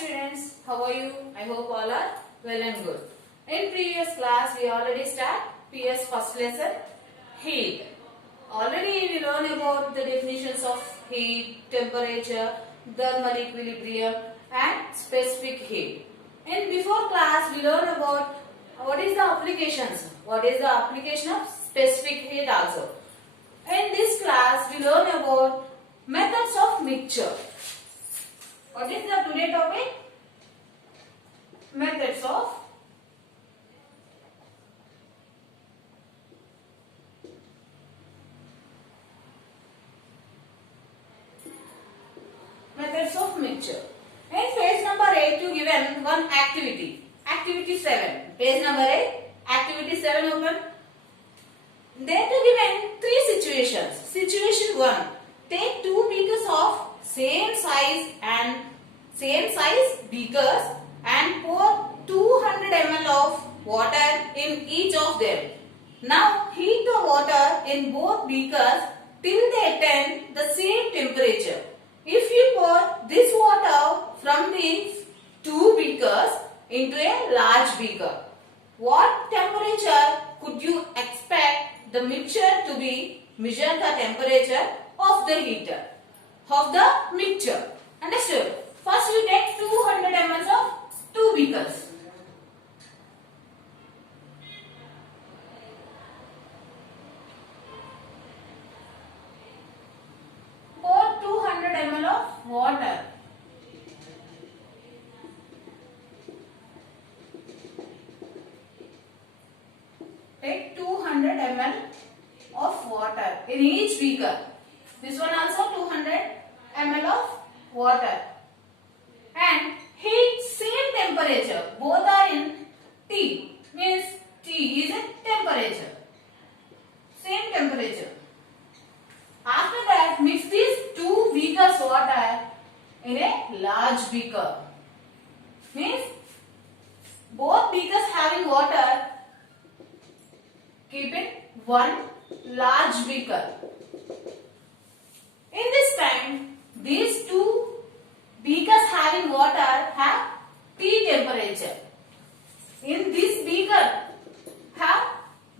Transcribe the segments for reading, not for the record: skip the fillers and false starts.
students, how are you? I hope all are well and good. In previous class, we already start PS first lesson, heat. Already we learn about the definitions of heat, temperature, thermal equilibrium and specific heat. In before class, we learn about what is the applications, what is the application of specific heat also. In this class, we learn about methods of mixture. What is the today topic? Methods of mixture. In page number 8, you given one activity. Activity 7. Page number 8. Activity 7 open. There to given 3 situations. Situation 1. Take 2 beakers of same size beakers and pour 200 ml of water in each of them. Now heat the water in both beakers till they attain the same temperature. If you pour this water from these 2 beakers into a large beaker, what temperature could you expect the mixture to be? Measure the temperature of the heater, of the mixture. Understood? First we take 200 ml of 2 beakers. Pour 200 ml of water. Take 200 ml of water in each beaker. This one also 200 ml of water. And heat same temperature. Both are in T. Means T is a temperature. Same temperature. After that, mix these 2 beakers water in a large beaker. Means both beakers having water, keep it one large beaker. In this time, these 2 beakers having water have T temperature. In this beaker have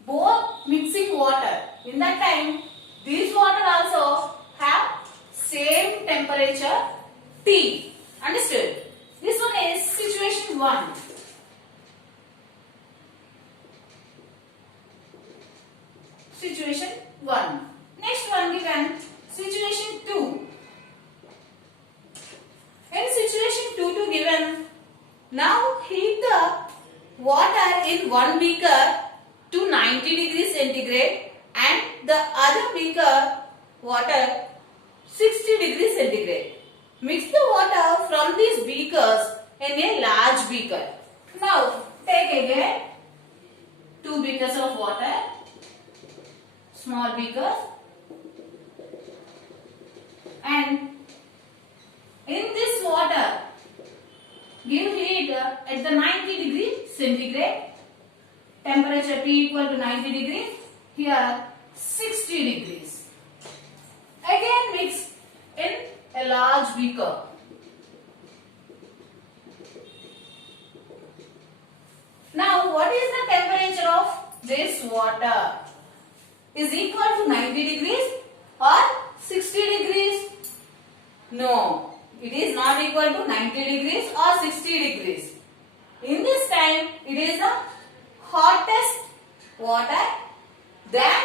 both mixing water. In that time, this water also have same temperature T. Understood? This one is situation 1. Situation 1. Next one given situation 2. In situation 2 to given, now heat the water in one beaker to 90 degrees centigrade and the other beaker water 60 degrees centigrade. Mix the water from these beakers in a large beaker. Now take again 2 beakers of water, small beakers, and in this water give heat at the 90 degree centigrade, temperature T equal to 90 degrees, here 60 degrees. Again mix in a large beaker. Now what is the temperature of this water? Is equal to 90 degrees or 60 degrees? No, it is not equal to 90 degrees or 60 degrees. In this time, it is the hottest water than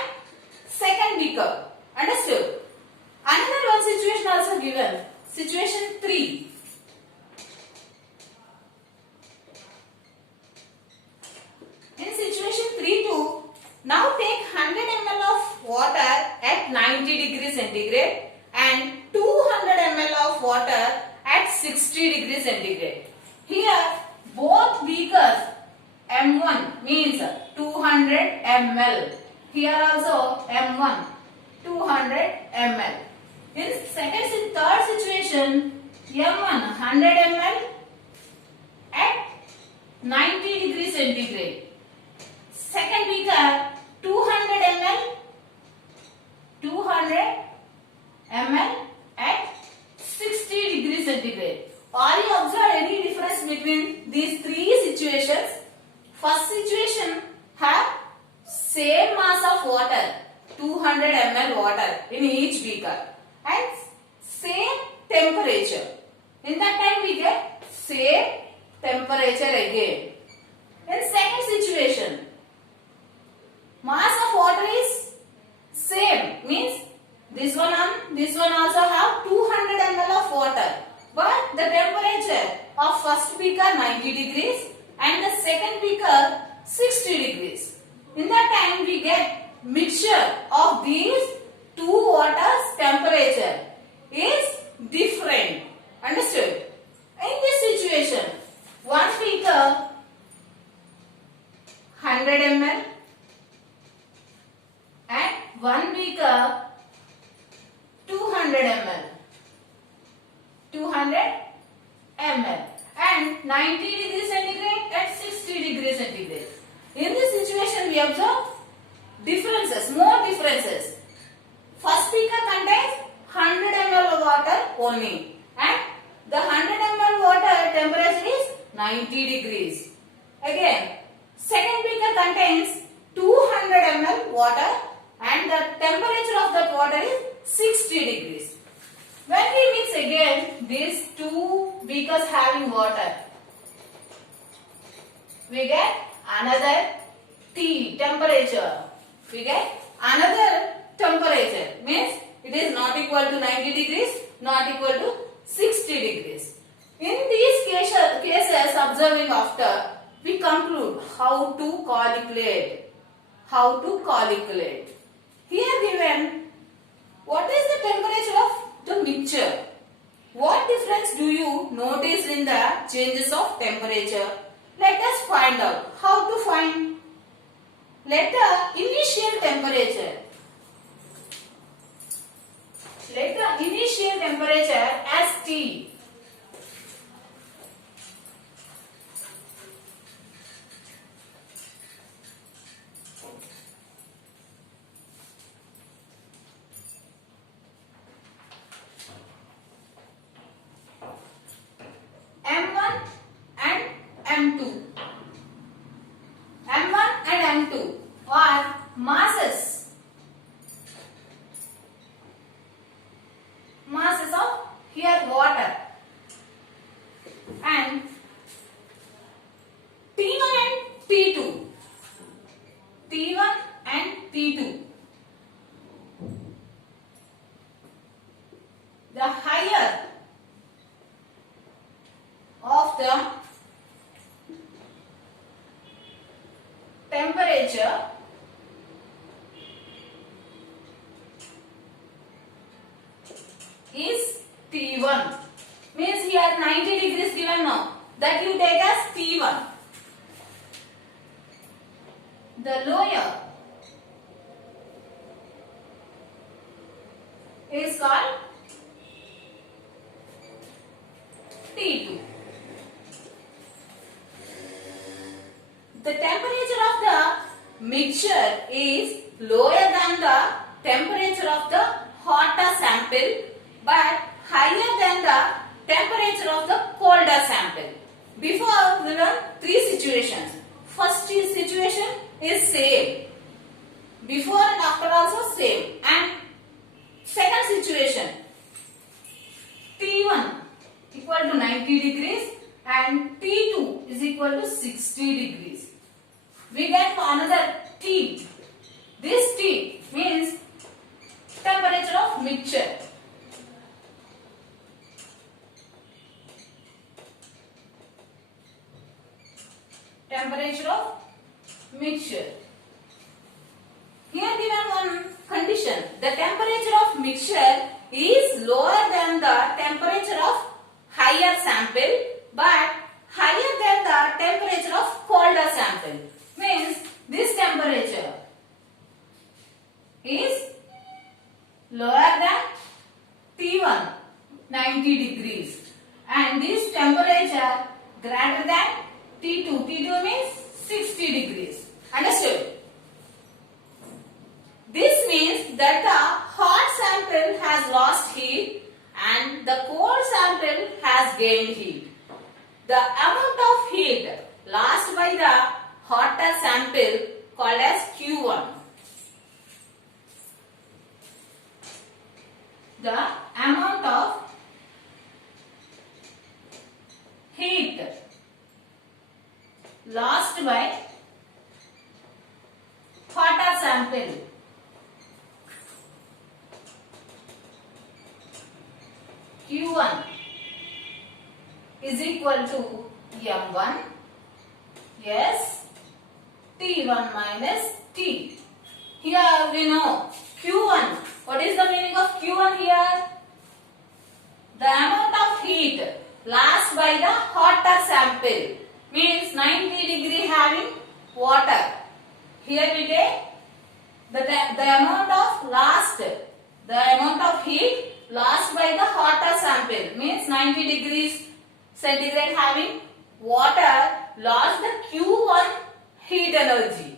second beaker. Understood? Another one situation also given. Situation 3. In situation 3 too, now take 100 ml of water at 90 degrees centigrade and 200 ml of water at 60 degrees centigrade. Here both beakers M1 means 200 ml. Here also M1 200 ml. In third situation M1 100 ml at 90 degrees centigrade. Second beaker 200 ml at 60 degrees centigrade. Are you observed any between these three situations? First situation have same mass of water, 200 ml water in each beaker, and same temperature. In that time we get same temperature again. In second situation, mass of water is same, means this one also have 200 ml of water, but the temperature of first beaker 90 degrees and the second beaker 60 degrees. In that time we get mixture of these two waters temperature is different. Understood? In this situation, one beaker 100 ml and one beaker 200 ml. 200 ml and 90 degrees centigrade and 60 degrees centigrade. In this situation we observe differences, more differences. First beaker contains 100 ml of water only and the 100 ml water temperature is 90 degrees. Again, second beaker contains 200 ml water and the temperature of that water is 60 degrees. When we mix again these two beakers having water, we get another T temperature. We get another temperature, means it is not equal to 90 degrees, not equal to 60 degrees. In these cases observing after, we conclude how to calculate. How to calculate. Here given, what is the temperature of the mixture? What difference do you notice in the changes of temperature? Let us find out. How to find? Let the initial temperature. Let the initial temperature as T. M1 and M2. M1 and M2 are masses. Masses of here water. And T1 and T2. T1 and T2. The higher of the temperature is T1. Means here 90 degrees given now. That you take as T1. The lower is called T2. The temperature of the mixture is lower than the temperature of the hotter sample but higher than the temperature of the colder sample. Before we learn three situations. First situation is same. Before and after also same. And second situation, T1 equal to 90 degrees and T2 is equal to 60 degrees. We get another T. This T means temperature of mixture. Temperature of mixture. Here given one condition. The temperature of mixture is lower than the temperature of higher sample but higher than the temperature of colder sample. Means this temperature is lower than T1 90 degrees and this temperature greater than T2. T2 means 60 degrees. Understood? This means that the hot sample has lost heat and the cold sample has gained heat. the amount of heat lost by the hotter sample called as Q1. The amount of heat lost by hotter sample Q1 is equal to M1 yes T1 minus T. Here we know Q1. What is the meaning of Q1 here? The amount of heat lost by the hotter sample means 90 degree having water. Here we take the amount of heat lost by the hotter sample means 90 degrees centigrade having water lost the Q1 heat energy.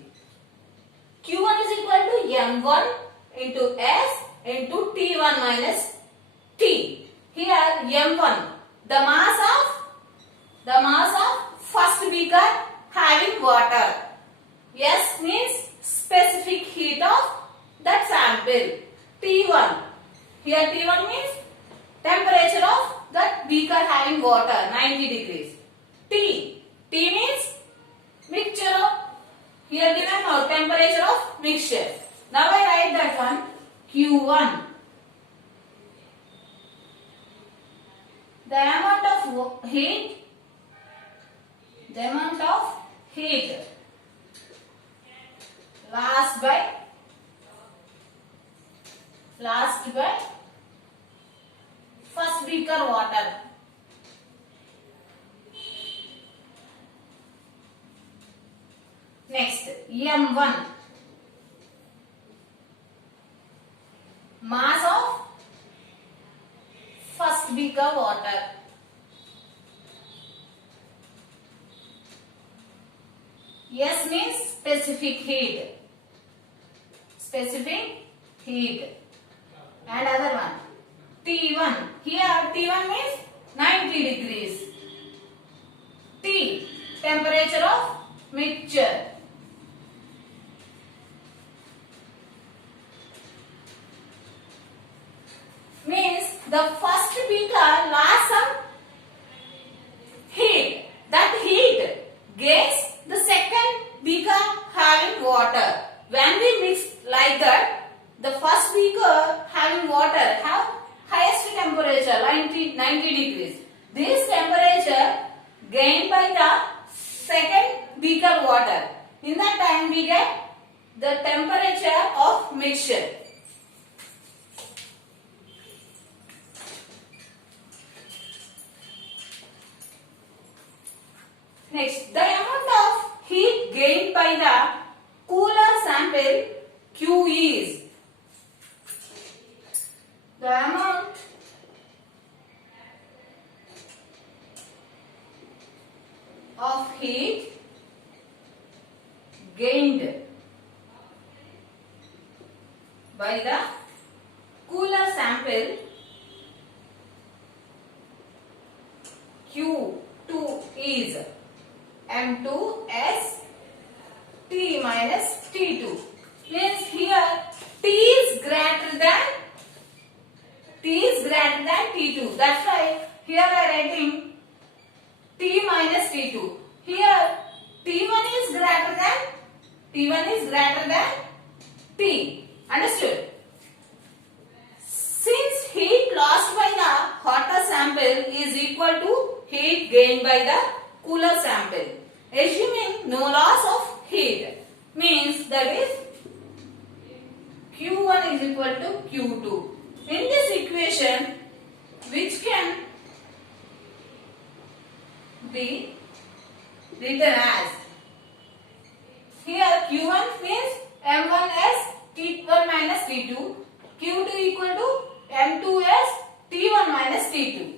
Q1 is equal to M1 into S into T1 minus T. Here M1, the mass of first beaker having water. S means specific heat of that sample. T1, here T1 means temperature of that beaker having water 90 degrees. T means mixture of, here given our temperature of mixture. Now I write that one Q1. The amount of heat lost by first beaker water. Next, M1, mass of first beaker water. S means specific heat. And other one, T1. Here T1 means 90 degrees. T, temperature of mixture. Means the first beaker lost some heat. That heat gains the second beaker having water. When we mix like that, the first beaker having water have highest temperature 90 degrees. This temperature gained by the second beaker water. In that time we get the temperature of mixture. Next, the amount of heat gained by the cooler sample Q is the amount of heat gained by the cooler sample Q2 is M2S T minus T2. Means here T is greater than T2. That's why here I am writing T minus T2. Here T1 is greater than T. Understood? Since heat lost by the hotter sample is equal to heat gained by the cooler sample, assuming no loss of heat, means that is Q1 is equal to Q2. In this equation, which can be written as, here Q1 means M1S T1 minus T2, Q2 equal to M2S T1 minus T2.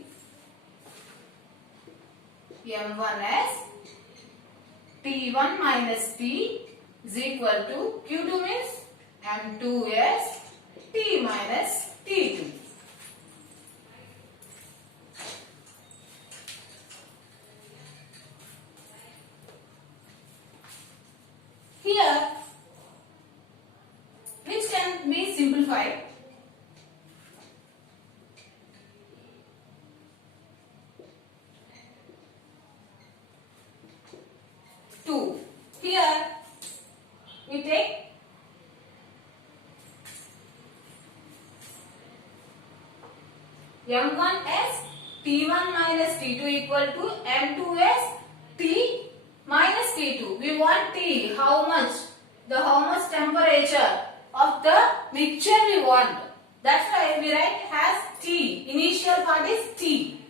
M1S T1 minus T is equal to Q2 means M2S T minus T2. Here, which can be simplified. Two. Here, we take M1s T1 minus T2 equal to M2s T minus T2. We want T. How much? How much temperature of the mixture we want. That's why we write has T. Initial part is T.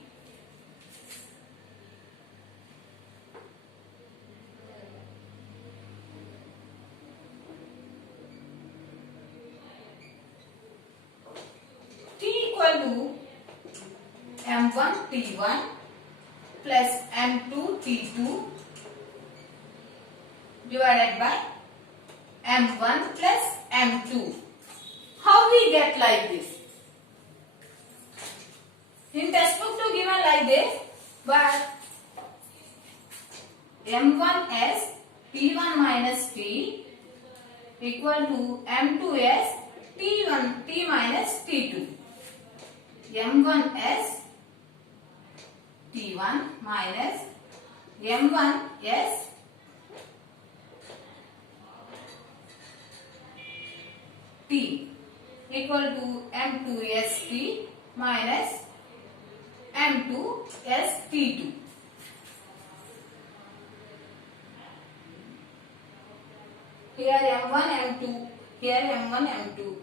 T equal to M1 T1 plus M2 T2 divided by M1 plus M2. How we get like this? In textbook to given like this, but M1s T1 minus T equal to M2s T1 T minus T2. M1s T1 minus M1s T equal to M2s T minus M2s T2. Here M1 M2, here M1 M2.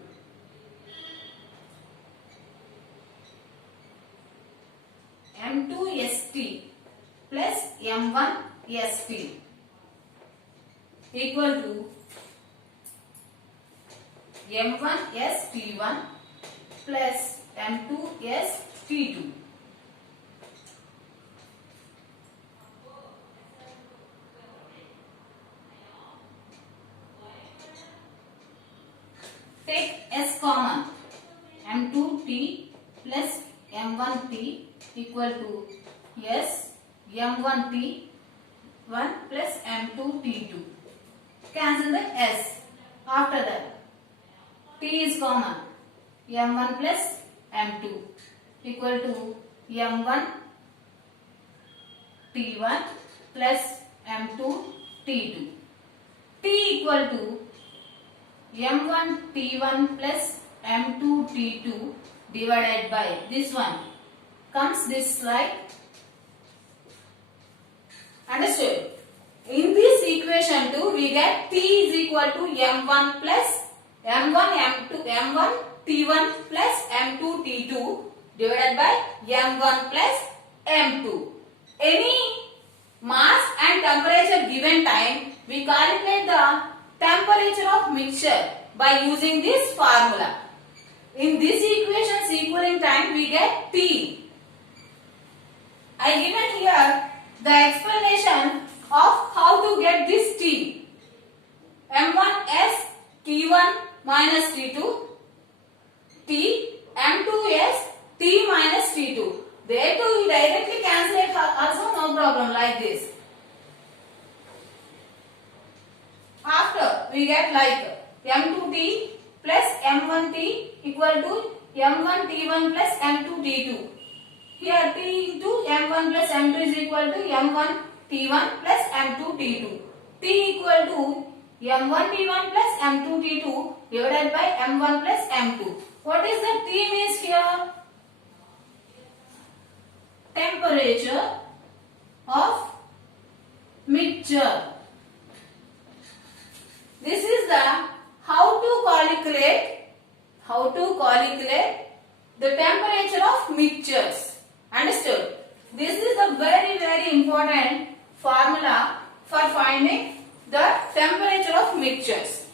M2st plus M1st equal to M1st1 plus M2st2. Take S common. M2t plus M1t equal to S M1t1 plus M2t2. Cancel the S. After that, T is common. M1 plus M2 equal to M1 T1 plus M2 T2. T equal to M1 T1 plus M2 T2 divided by this one. Comes this slide. Understood? In this equation 2, we get T is equal to M1 plus M1 M2 M1 T1 plus M2 T2 divided by M1 plus M2. Any mass and temperature given time, we calculate the temperature of mixture by using this formula. In this equation's equaling time, we get T. I given here the explanation of how to get this T. M1s T1 minus T2 T M2s T minus T2. There too we directly cancel it also, no problem, like this. After we get like M2t plus M1t equal to M1t1 plus M2t2. Here T into M1 plus M2 is equal to M1t1 plus M2t2. T equal to M1t1 plus M2t2 divided by M1 plus M2. What is the T means here? Temperature of mixture. This is the how to calculate the temperature of mixtures. Understood? This is a very important formula for finding the temperature of mixtures.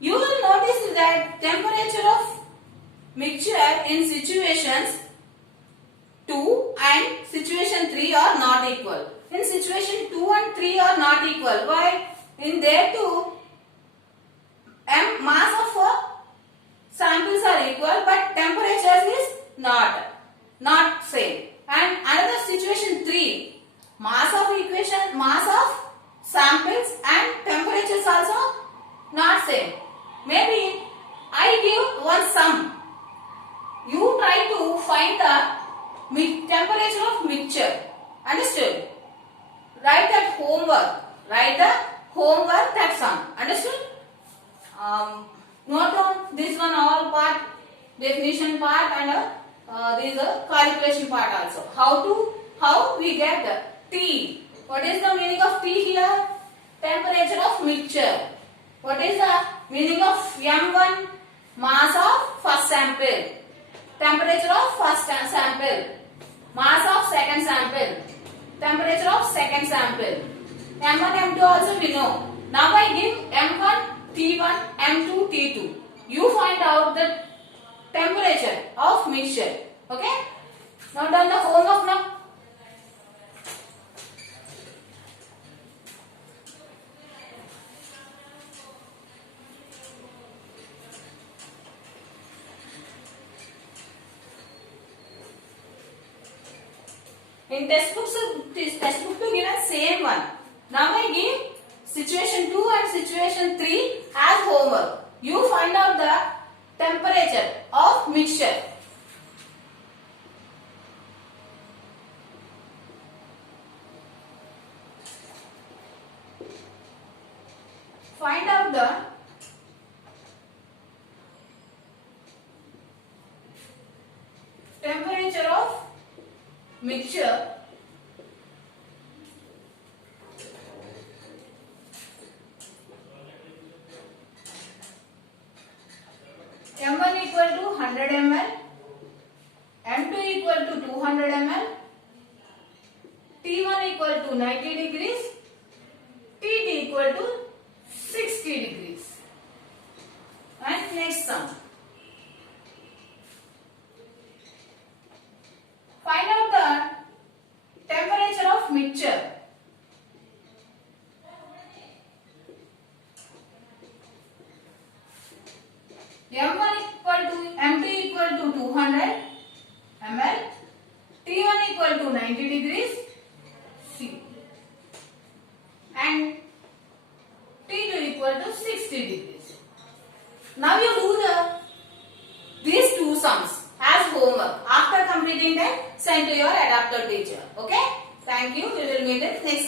You will notice that temperature of mixture in situations 2 and situation 3 are not equal. In situation 2 and 3 are not equal. Why? In there too, mass of samples are equal, but temperatures is not same. And another situation 3, mass of samples and temperatures also not same. Maybe I give one sum. You try to find the temperature of mixture. Understood? Write that homework. Write the homework that sum. Understood? Note down this one all part, definition part and this is a calculation part also. How we get T. What is the meaning of T here? Temperature of mixture. What is the meaning of M1? Mass of first sample. Temperature of first sample. Mass of second sample. Temperature of second sample. M1, M2 also we know. Now I give M1, T1, M2, T2. You find out the temperature of mixture. Okay? Now done the homework now. In textbook given same one. Now I give situation 2 and situation 3 as homework. You find out the temperature of mixture. Find out the temperature of mixture M1 equal to 100 ml, M2 equal to 200 ml, T1 equal to 90 degrees, T2 equal to 60 degrees. And next sum. Find out the temperature of mixture. M2 equal to 200 ml, T1 equal to 90 degrees C, and T2 equal to 60 degrees. Now you do these two sums as homework. After completing them, send to your adapter teacher. Okay? Thank you. We will meet in next